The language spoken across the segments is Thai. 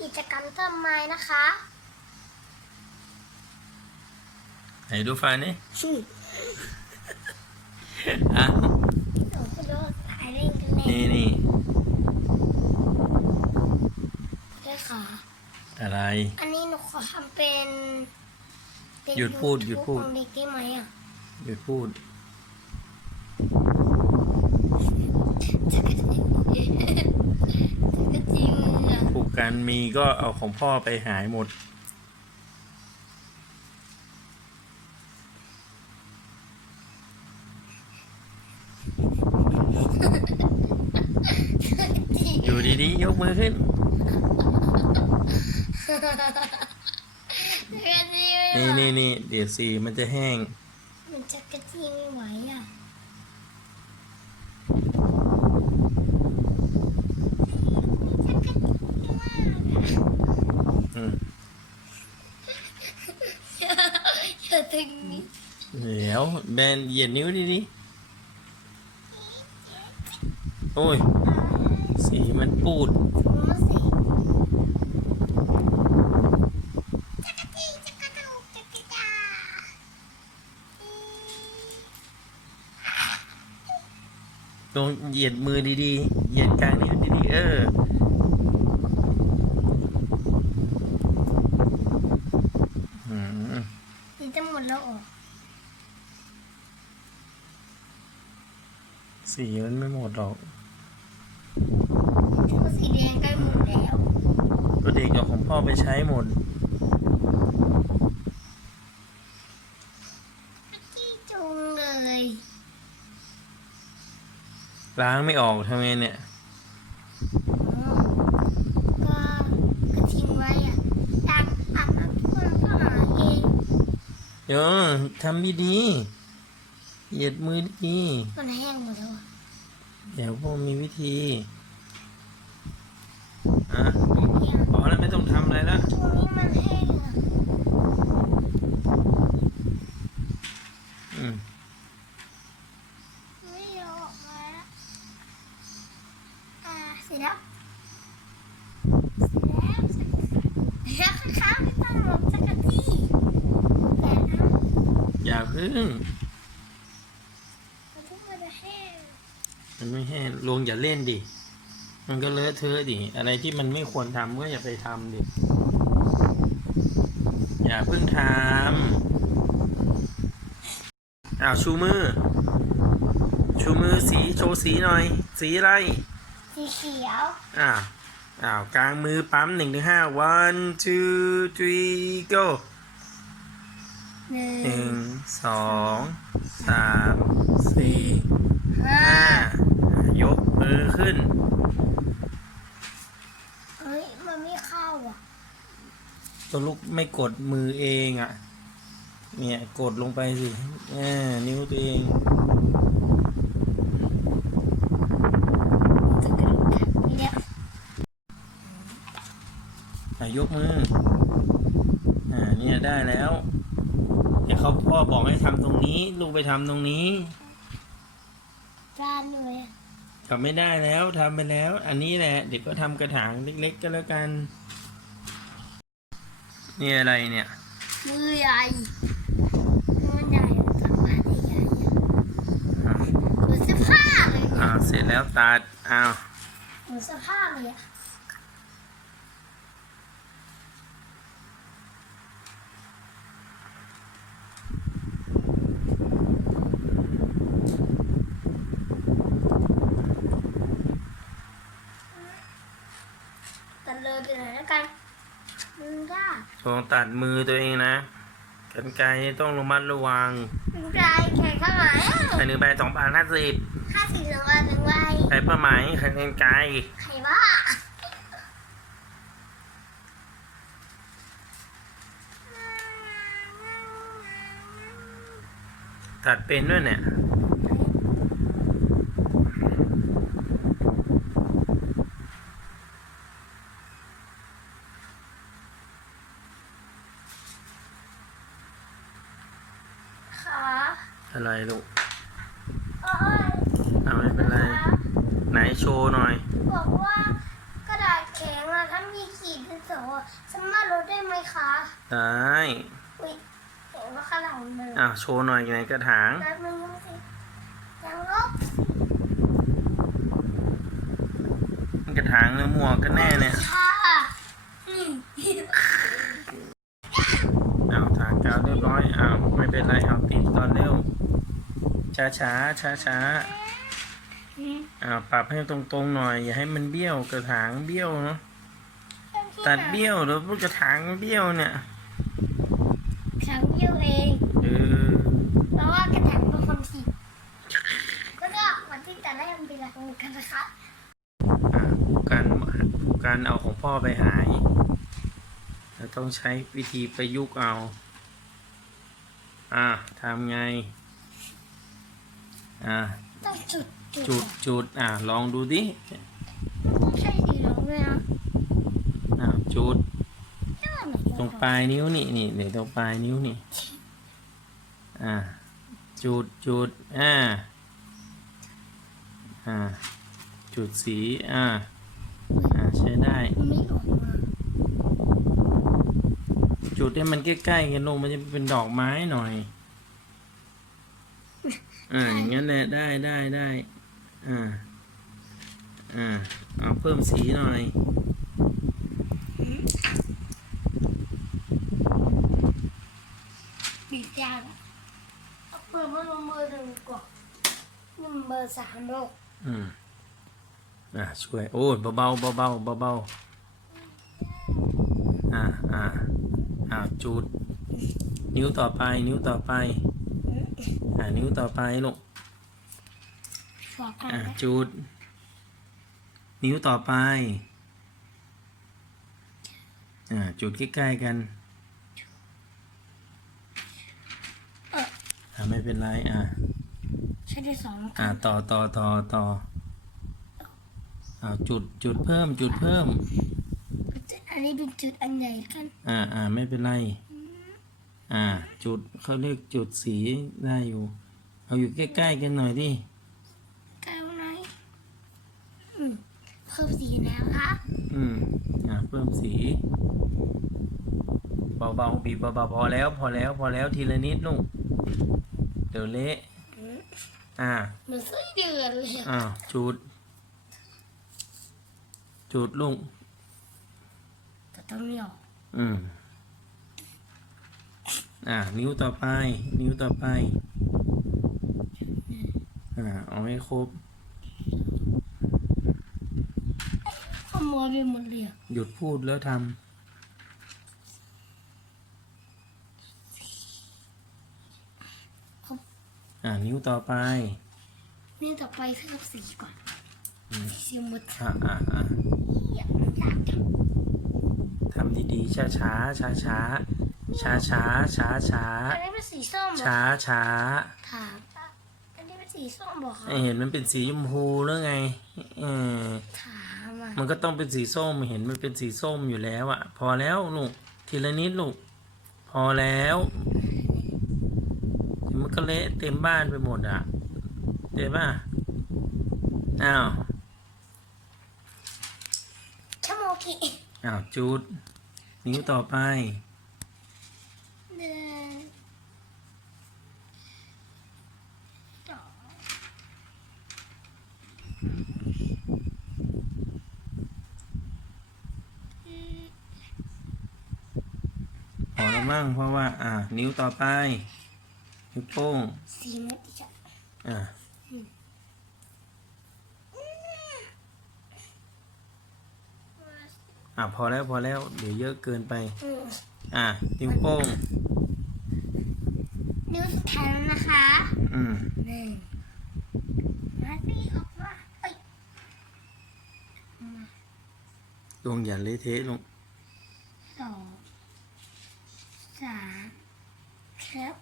กิจกรรมต้นไม้นะคะไหนดูฟันนี่ชื่ออะ หนูก็ดูถ่ายเล่ นกันเลยนี่นี่ด้วยค่ะ อะไร อันนี้หนูขอทำเป็นเป็นหยุดพูดหยุดพูด ของเด็กได้ไหมอะหยุดพูด จักรจีจักรจีมืออะผูกกันมีก็เอาของพ่อไปหายหมด จักรจี อยู่ดีๆ ยก มือขึ้นจักรจีนี่นี่นี่เดี๋ยวสีมันจะแห้ง มันจักรจีไม่ไหวอะอืมอย่าถึงนี้เดี๋ยวแบนเหยียดนิ้วดีๆโอ้ย สีมันปูดมาสิจักรจีจักรดูจักรจาลงเหยียดมือดีๆ เหยียดกลางนิ้วดีๆ เอออืมนี่จะหมดแล้วเหรอสีมันไม่หมดหรอกชุดสีแด งใกล้หมดแล้วตัวเด็กเอาของพ่อไปใช้หมดจี้จุงเลยล้างไม่ออกทำไงเนี่ยอ๋อก็ก็ทิ้งไว้อะตามอาบน้ำทุกคนก็หาเองเดี๋ยวทำดีๆเหยียดมือดีมันแห้งหมดแล้วอะๆเดี๋ยวพ่อมีวิธี อะพอแล้วไม่ต้องทำอะไรแล้วตรงนี้มันแหงอะอืมไม่ยอมออกมาแล้วอ่าเสร็จแล้วเสร็จแล้วแล้วข้าวไม่ต้องหลบจักรจี้แต่นะอย่าพึ่งมันทุกมันจะแห้งมันไม่แห้งลงอย่าเล่นดิ มันก็เลอะเทอะดิ อะไรที่มันไม่ควรทำก็อย่าไปทำดิ อย่าเพิ่งทำอ้าวชูมือ ชูมือสีโชว์สีหน่อย สีอะไร สีเขียวอ้าวอ้าวกลางมือปั๊มหนึ่งถึงห้า one two three go หนึ่หนึ่งงสองสามสี่ห้าห้ายกมือขึ้น เฮ้ย มันไม่เข้าอะ ตัวลูกไม่กดมือเองอะ เนี่ยกดลงไปสิแหมนิ้วตัวเองจะกระดูกหักไม่ได้อะยกมือ อ่า เนี่ยได้แล้วเดี๋ยวเขาพ่อบอกให้ทำตรงนี้ ลูกไปทำตรงนี้ จานเลยอะ ทำไม่ได้แล้วทำไปแล้ว อันนี้แหละ เดี๋ยวก็ทำกระถางเล็ก ๆ ก็แล้วกัน นี่อะไรเนี่ย มือใหญ่มือใหญ่สามารถใหญ่ๆอะเหมือนเสื้อผ้าเลยอ่าเสร็จแล้วตัดอ้าวเหมือนเสื้อผ้าเลยอะตั ดเลยไปไหนอยแล้วกันมึงยากลองตัดมือตัวเองนะกันไกรต้องระมัดระวังมึงใจแข่งข้างไหนใส่หนึ่งใบสองพันห้าสิบค่าสี่สองวันหนึ่งใบใส่ผ้าไหมใส่กันไกรใครบ้าตัดเป็นด้วยเนี่ย ไรลูกโอ้ยอ่าไม่เป็นไร ไหนโชว์หน่อย บอกว่ากระดาษแข็งอะถ้ามีขีดเป็นโสอะสามารถลดได้ไหมคะได้อุ้ยเห็นว่าข้างหลังเลยอ่าโชว์หน่อยไหนกระถางแป๊บนึงนะสิยังลบกระถางหรือหมวกกันแน่เนี่ยค่ะอืมอ้าวทางกาวเรียบร้อยอ้าวไม่เป็นไรเอา ติดก่อนเร็ว ช้าช้าช้าช้าๆอ้าวปรับให้ตรงๆหน่อย อย่าให้มันเบี้ยวกระถางเบี้ยวเนาะตัดเบี้ยวหรือว่ากระถางเบี้ยวเนี่ยครั้งเดียวเองเออเพราะว่ากระถางเป็นคนขีดแล้วก็วันที่จะได้มันเป็นหลักหนึ่งกันนะคะอ่าผู้การผู้การเอาของพ่อไปหายเราต้องใช้วิธีประยุกต์เอา อ่าทำไง อ่าต้องจุดจุดจุดอ่าลองดูดิต้องใช้สีเหลืองด้วยนะอ่าจุดใช่ไหมตรงปลายนิ้วนี่นี่เดี๋ยวตรงปลายนิ้วนี่ อ่าจุดจุดอ่าอ่าจุดสีอ่าอ่าใช้ได้ มันไม่ออกมา จุดให้มันใกล้ๆกันลงมันจะเป็นดอกไม้หน่อย อ่าอย่างนั้นแหละได้ได้ได้อ่าอ่าเอาเพิ่มสีหน่อยบีบยากอะเอาเปิดมาลงมือหนึ่งกว่านี่มันเบอร์สามโลกอืมอ่าช่วย โอ้ยเบาๆเบาๆเบาๆอ่าอ่า อ่าจุดนิ้วต่อไป นิ้วต่อไป อ่านิ้วต่อไปลูกฝอกกันอ่านะจุดนิ้วต่อไป อ่าจุดใกล้ๆกันอ่าไม่เป็นไรอ่าใช้ได้สองอ่าต่อต่อต่อต่ออ่าจุดจุดเพิ่มจุดเพิ่มอั นนี้เป็นจุดอันใหญ่กันอ่าอ่าไม่เป็นไร อ่า จุดเขาเรียกจุดสีได้อยู่ เอาอยู่ใกล้ๆกันหน่อยดิกาวไหนอืมเพิ่มสีแล้วคะอืมอ่าเพิ่มสีเบาๆบีบเบาๆพอแล้ว พอแล้ว พอแล้วทีละนิดลูกเดี๋ยวเละอ่าเหมือนไส้เดือนเลยอะอ้าวจุด จุดลูกแต่ต้องไม่ออกอืม อ่า นิ้วต่อไป นิ้วต่อไป อ่า เอาให้ครบ ขโมยไปหมดเลยอะหยุดพูดแล้วทำ อ่า นิ้วต่อไป นี่ต่อไปเพิ่มสีก่อน อืม สีหมดอ่าอ่าอ่าอยากอยากจังทำ ดีๆ ช้าช้าช้าช้าช้าช้าช้าช้าอันนี้เป็นสีส้มเหรอช้าช้าถามอะอันนี้เป็นสีส้มบอกค่ะเห็นมันเป็นสีชมพูแล้วไงเออถามอะมันก็ต้องเป็นสีส้มเห็นมันเป็นสีส้มอยู่แล้วอะพอแล้วลูกทีละนิดลูกพอแล้วเดี๋ยวมันก็เละเต็มบ้านไปหมดอะเต็มป่ะอ้าวชะโมกิอ้าวจุด นิ้วต่อไปหนึ่งสองพอแล้วมั่งเพราะว่า อ่า นิ้วต่อไปนิ้วโป้งสีหมดอีกอะอ่า อ่าพอแล้วพอแล้ว เดี๋ยวเยอะเกินไปอืมอ่านิ้วโป้งนิ้วสุดท้ายแล้วนะคะอืมหนึ่งมาสิออกมาเอ้ยลงอย่าเละเทะลงสองสามครับ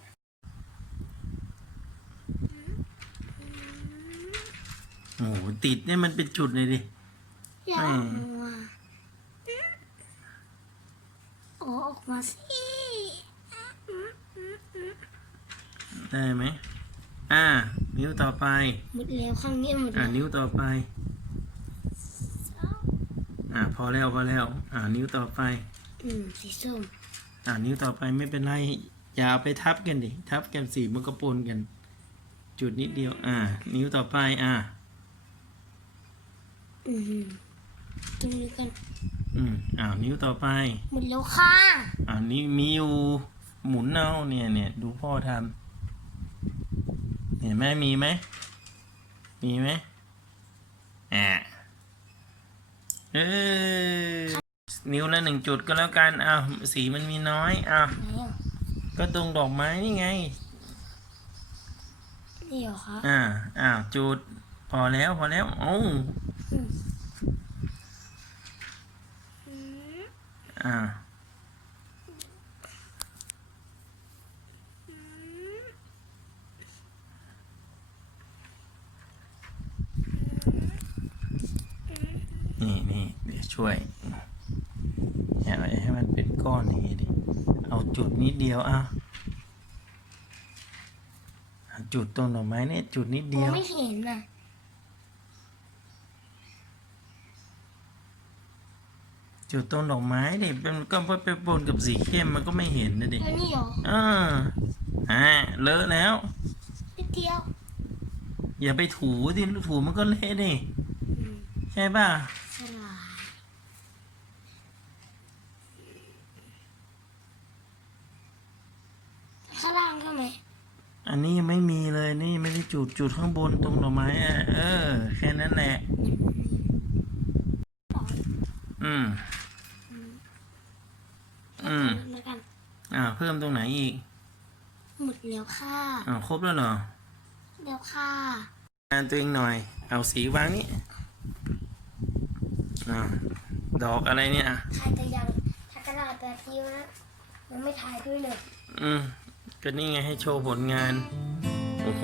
โอ้โหติดเนี่ยมันเป็นจุดเลยดิอย่าอ อกมาโอ้ออกมาสิได้ไหมอ่า นิ้วต่อไป หมดแล้วข้างนี้หมดอ่า แล้วนิ้วต่อไป อ่า พอแล้วพอแล้ว อ่า นิ้วต่อไป อืมสีส้มอ่า นิ้วต่อไปไม่เป็นไร อย่าเอาไปทับกันดิ ทับกันสีมันก็ปนกัน จุดนิดเดียว อ่า นิ้วต่อไป อ่า อืม ตรงนี้กันอืมอ้าวนิ้วต่อไป หมดแล้วค่ะอ่านี่มีอยู่หมุนเอาเนี่ยเนี่ยดูพ่อทำเห็นไหมมีไหมมีไหมอ่าเออนิ้วละหนึ่งจุดก็แล้วกันอ้าวสีมันมีน้อยอ้าวไหนอะก็ตรงดอกไม้นี่ไงนี่เหรอคะอ่าอ้าวจุดพอแล้วพอแล้วเอ้าอืมอื อ่านี่นี่เดี๋ยวช่วยอย่าให้มันเป็นก้อนอย่างนี้ดิ เอาจุดนิดเดียวอะอะจุดตรงดอกไม้เนี่ยจุดนิดเดียว ไม่เห็นน่ะ จุดตรงดอกไม้ดิเป็นก็ไปปนกับสีเข้มมันก็ไม่เห็นนะดิแล้วนี่เหรออ่าอ่าเลอะแล้วนิดเดียว อย่าไปถูดิถูมันก็เละดิอืมใช่ป่ะสลายข้างล่างใช่ไหมอันนี้ยังไม่มีเลยนี่ไม่ได้จุดจุดข้างบนตรงดอกไม้อะเออ แค่นั้นแหละ อืม อืม แล้วกัน อ่า เพิ่มตรงไหนอีก หมดแล้วค่ะอ่าครบแล้วเหรอแล้วค่ะ งานตัวเองหน่อย เอาสีวางนี่อ่าดอกอะไรเนี่ย ถ่ายแต่ยังถ่ายกระดาษแต่ทีนะยังไม่ถ่ายด้วยเลย อืม ก็นี่ไงให้โชว์ผลงาน โอ้โห